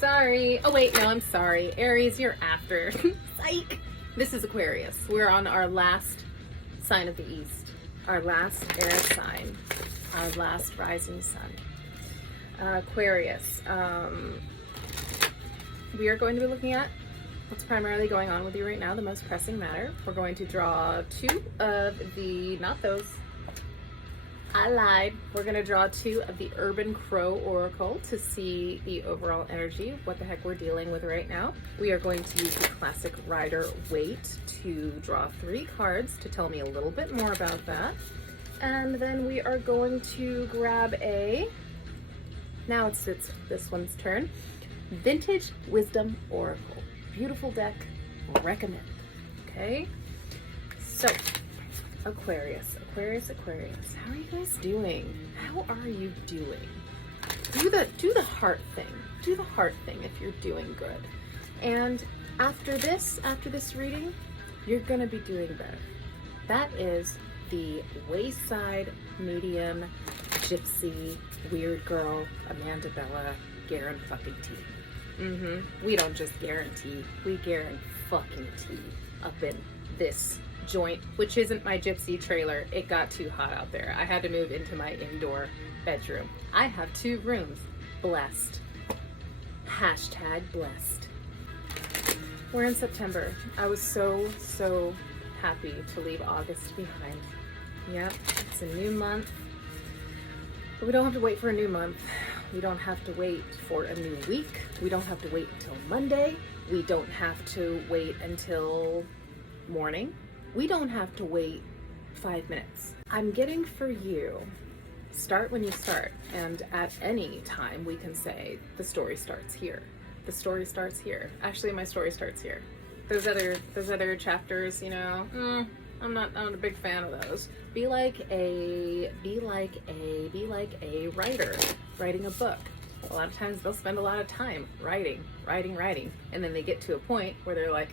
Sorry. Oh wait, no, I'm sorry. Aries, you're after. Psych. This is Aquarius. We're on our last sign of the East. Our last air sign. Our last rising sun. Aquarius. We are going to be looking at what's primarily going on with you right now, the most pressing matter. We're going to draw two of the, not those, I lied. We're going to draw two of the Urban Crow Oracle to see the overall energy, what the heck we're dealing with right now. We are going to use the classic Rider Waite to draw 3 cards to tell me a little bit more about that. And then we are going to grab now it's this one's turn, Vintage Wisdom Oracle. Beautiful deck, recommend. Okay, so Aquarius. How are you guys doing? How are you doing? Do the heart thing. Do the heart thing if you're doing good. And after this reading, you're gonna be doing better. That is the Wayside Medium Gypsy Weird Girl Amandabella guarantee. We don't just guarantee, we guarantee up in this joint, which isn't my gypsy trailer. It got too hot out there. I had to move into my indoor bedroom. I have 2 rooms. Blessed. Hashtag blessed. We're in September. I was so happy to leave August behind. Yep, it's a new month. But we don't have to wait for a new month. We don't have to wait for a new week. We don't have to wait until Monday. We don't have to wait until morning. We don't have to wait 5 minutes. I'm getting for you, start when you start. And at any time we can say, the story starts here. The story starts here. Actually, my story starts here. Those other chapters, you know, I'm not a big fan of those. Be like a writer writing a book. A lot of times they'll spend a lot of time writing. And then they get to a point where they're like,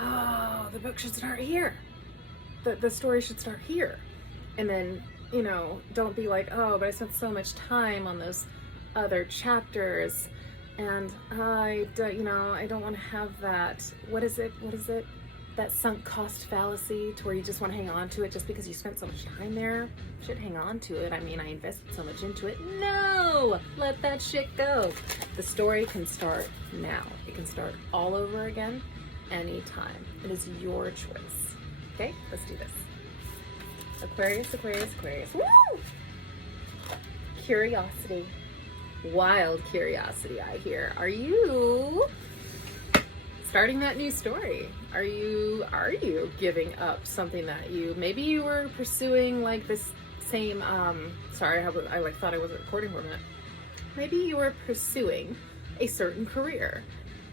oh, the book should start here. The story should start here. And then, you know, don't be like, oh, but I spent so much time on those other chapters and I don't want to have that. What is it? That sunk cost fallacy to where you just want to hang on to it just because you spent so much time there. You should hang on to it. I mean, I invested so much into it. No, let that shit go. The story can start now. It can start all over again anytime. It is your choice. Okay, let's do this. Aquarius. Woo! Curiosity. Wild curiosity, I hear. Are you starting that new story? Are you giving up something that maybe you were pursuing, like this same sorry, I thought I wasn't recording for a minute. Maybe you were pursuing a certain career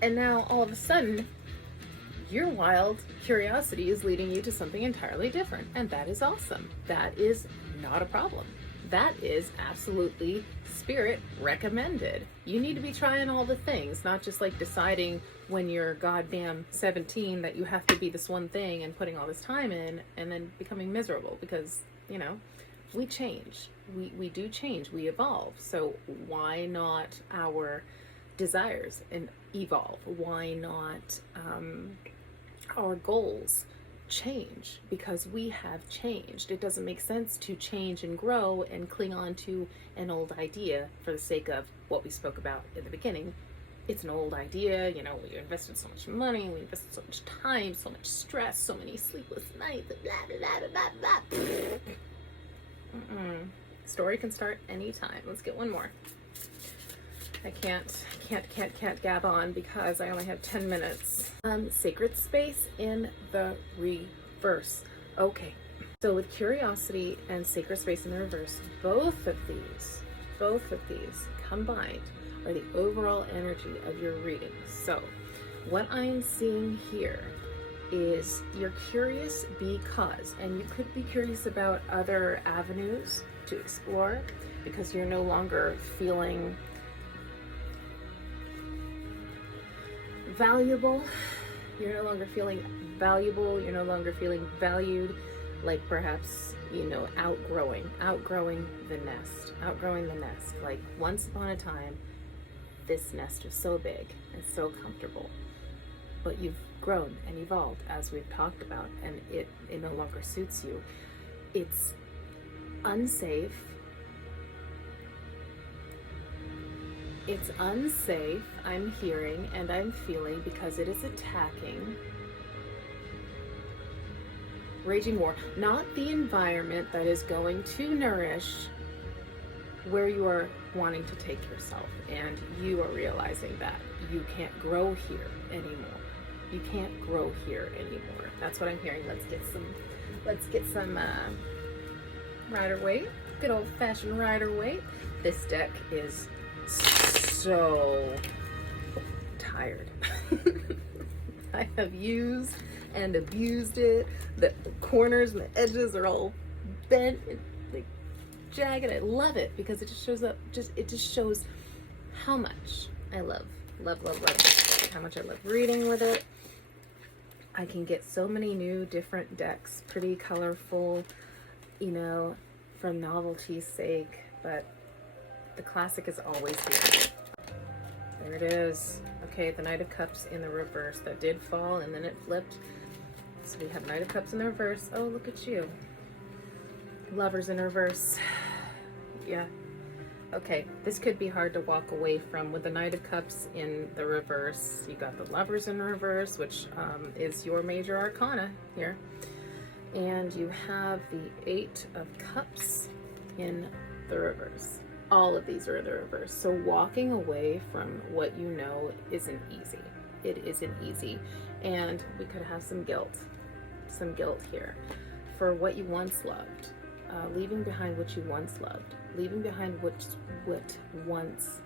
and now all of a sudden your wild curiosity is leading you to something entirely different, and that is awesome. That is not a problem. That is absolutely spirit recommended. You need to be trying all the things, not just like deciding when you're goddamn 17 that you have to be this one thing and putting all this time in and then becoming miserable, because, you know, we change. We do change. We evolve. So why not our desires and evolve? Why not our goals change? Because we have changed. It doesn't make sense to change and grow and cling on to an old idea for the sake of what we spoke about in the beginning. It's an old idea, you know, we invested so much money, we invested so much time, so much stress, so many sleepless nights, blah, blah, blah, blah, blah. Story can start anytime. Let's get one more. I can't gab on because I only have 10 minutes. Sacred space in the reverse. Okay, so with curiosity and sacred space in the reverse, both of these combined are the overall energy of your reading. So what I'm seeing here is you're curious because, and you could be curious about other avenues to explore because you're no longer feeling valuable. You're no longer feeling valuable. You're no longer feeling valued, like perhaps, you know, outgrowing the nest. Like once upon a time, this nest was so big and so comfortable, but you've grown and evolved, as we've talked about, and it no longer suits you. It's unsafe. It's unsafe, I'm hearing and I'm feeling, because it is attacking. Raging war, not the environment that is going to nourish where you are wanting to take yourself, and you are realizing that you can't grow here anymore. You can't grow here anymore. That's what I'm hearing. Let's get some Rider-Waite. Good old-fashioned Rider-Waite. This deck is so tired. I have used and abused it. The corners and the edges are all bent and like jagged. I love it because it just shows up. It just shows how much I love it. How much I love reading with it. I can get so many new different decks, pretty colorful, you know, for novelty's sake, but the classic is always here. There it is. Okay, the Knight of Cups in the reverse. That did fall and then it flipped. So we have Knight of Cups in the reverse. Oh, look at you. Lovers in reverse. Yeah. Okay, this could be hard to walk away from. With the Knight of Cups in the reverse, you got the Lovers in reverse, which is your major arcana here. And you have the Eight of Cups in the reverse. All of these are in the reverse. So walking away from what you know isn't easy. It isn't easy. And we could have some guilt here for what you once loved. Leaving behind what you once loved. Leaving behind what once.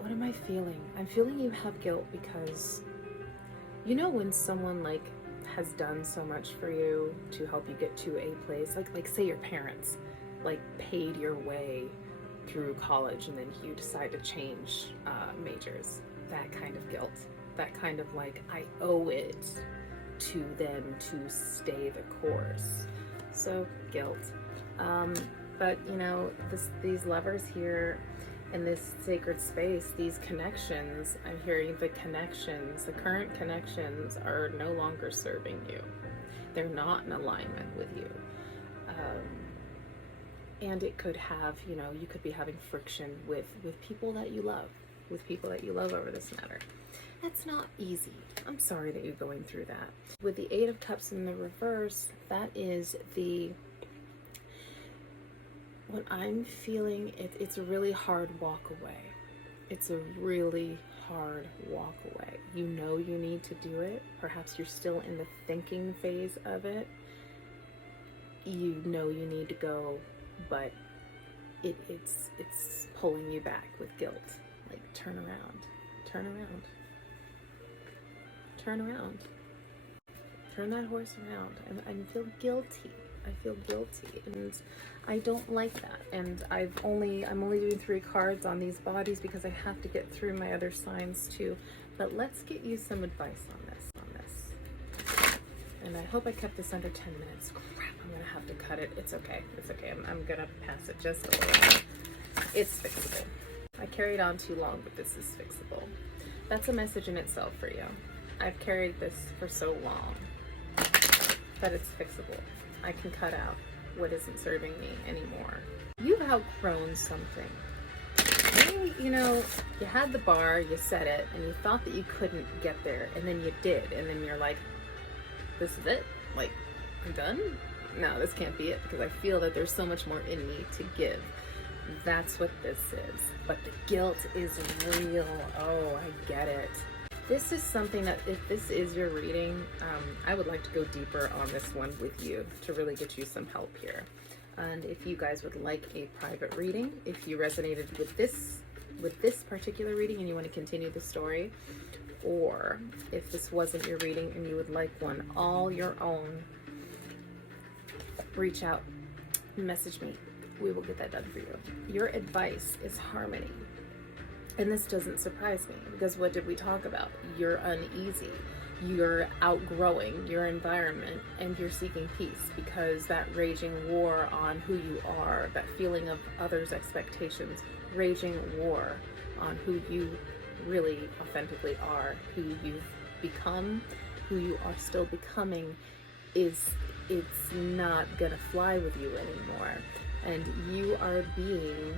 What am I feeling? I'm feeling you have guilt because, you know, when someone like has done so much for you to help you get to a place, like say your parents like paid your way through college and then you decide to change majors. That kind of guilt. That kind of like, I owe it to them to stay the course. So guilt. But you know, these lovers here in this sacred space, these connections, I'm hearing the connections, the current connections are no longer serving you. They're not in alignment with you. And it could have, you know, you could be having friction with people that you love, over this matter. That's not easy. I'm sorry that you're going through that. With the Eight of Cups in the reverse, that is what I'm feeling, it's a really hard walk away. It's a really hard walk away. You know you need to do it. Perhaps you're still in the thinking phase of it. You know you need to go, but it's pulling you back with guilt. Like, turn around. Turn that horse around. And I feel guilty. And I don't like that. And I'm only doing 3 cards on these bodies because I have to get through my other signs too. But let's get you some advice on this. And I hope I kept this under 10 minutes. Crap, I'm gonna have to cut it. It's okay. I'm gonna pass it just a little bit. It's fixable. I carried on too long, but this is fixable. That's a message in itself for you. I've carried this for so long that it's fixable. I can cut out what isn't serving me anymore. You've outgrown something. Maybe, you know, you had the bar, you set it, and you thought that you couldn't get there, and then you did, and then you're like, this is it? Like, I'm done? No, this can't be it, because I feel that there's so much more in me to give. That's what this is. But the guilt is real. Oh, I get it. This is something that, if this is your reading, I would like to go deeper on this one with you to really get you some help here. And if you guys would like a private reading, if you resonated with this particular reading and you want to continue the story, or if this wasn't your reading and you would like one all your own, reach out, message me. We will get that done for you. Your advice is harmony. And this doesn't surprise me, because what did we talk about? You're uneasy. you're outgrowing your environment and you're seeking peace, because that raging war on who you are, that feeling of others' expectations, raging war on who you really authentically are, who you've become, who you are still becoming, it's not gonna fly with you anymore. And you are being,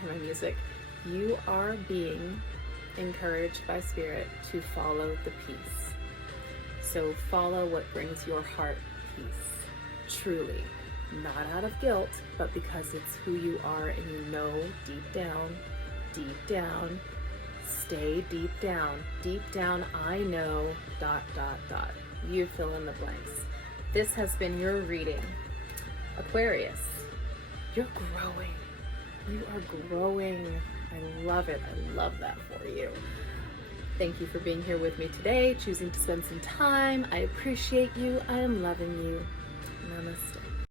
hear my music, you are being encouraged by Spirit to follow the peace. So follow what brings your heart peace, truly. Not out of guilt, but because it's who you are, and you know deep down, stay deep down, I know, ... You fill in the blanks. This has been your reading. Aquarius, you're growing. You are growing. I love it. I love that for you. Thank you for being here with me today, choosing to spend some time. I appreciate you. I am loving you. Namaste.